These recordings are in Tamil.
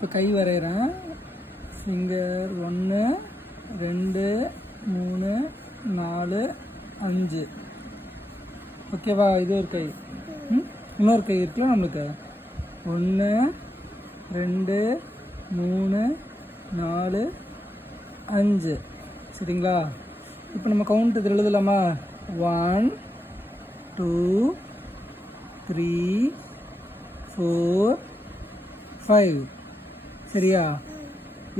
இப்போ கை வரைகிறேன். ஃபிங்கர் 1 2 3 4 5. ஓகேவா? இது ஒரு கை. இன்னொரு கை இருக்குல்ல நம்மளுக்கு. 1 2 3 4 5. சரிங்களா? இப்போ நம்ம கவுண்ட் இதில் எழுதலாமா? 1 2 3 4 5. சரியா?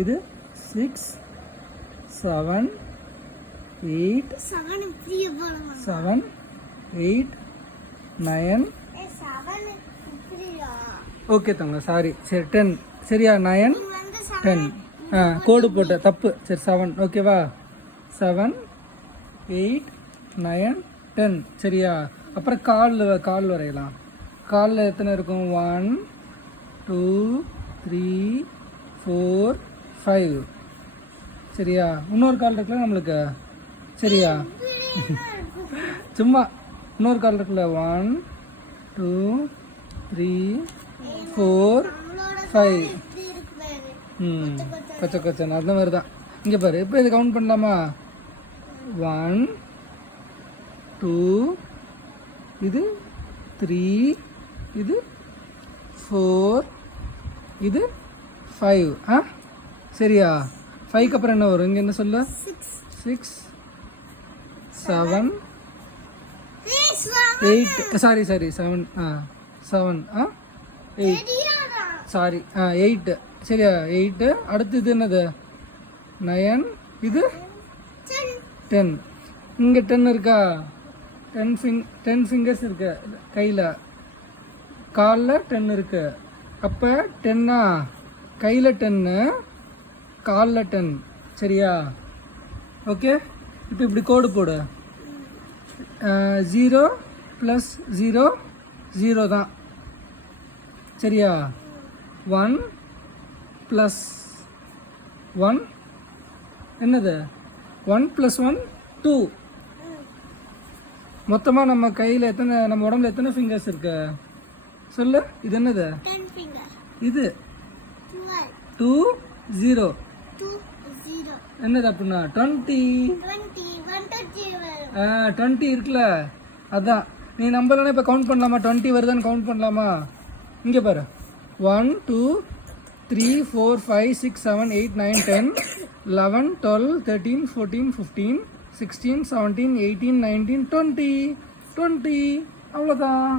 இது 6 7 8 7 8 9. ஓகே தங்க, சாரி. சரி 10. சரியா? 9 10. கோடு போட்ட தப்பு. சரி 7. ஓகேவா? 7 8 9 10. சரியா? அப்புறம் கால் வரையலாம். காலில் எத்தனை இருக்கும்? 1 2 3 4 5. சரியா? இன்னொரு கால் இருக்குல்ல நம்மளுக்கு. சரியா? சும்மா இன்னொரு கால் இருக்குல்ல. 1 2 3 4 5. கொச்ச கொச்சன் அந்த மாதிரி தான். இங்கே பாரு. இப்போ இது கவுண்ட் பண்ணலாமா? 1 2 இது 3 இது 4 இது 5. சரியா? 5க்கு அப்புறம் என்ன வரும்? இங்கே என்ன சொல்ல? 6 7 8. சாரி 7 7 8. சாரி 8. சரியா? 8. அடுத்து இது என்னது? 9. இது 10. இங்கே 10 இருக்கா? 10 ஃபிங்கர்ஸ் இருக்கு கையில். காலில் 10 இருக்கு. அப்போ 10 கையில் 10 காலில் 10. சரியா? ஓகே. இப்போ இப்படி கோடு போடு. 0 + 0 0 தான். சரியா? 1 + 1 என்னது? 1 + 1 2. மொத்தமாக நம்ம கையில் எத்தனை, நம்ம உடம்புல எத்தனை ஃபிங்கர்ஸ் இருக்கு சொல்லு? இது என்னது? இது 2 0 என்னது அப்படின்னா 20. 20 இருக்குல்ல, அதான். நீ நம்பலன்னா இப்போ கவுண்ட் பண்ணலாமா? 20 வருதான்னு கவுண்ட் பண்ணலாமா? இங்கே பாரு. 1 2 3 4 5 6 7 8 9 10 11 12 13 14 15 16 17 18 19 20 20. அவ்வளோதான்.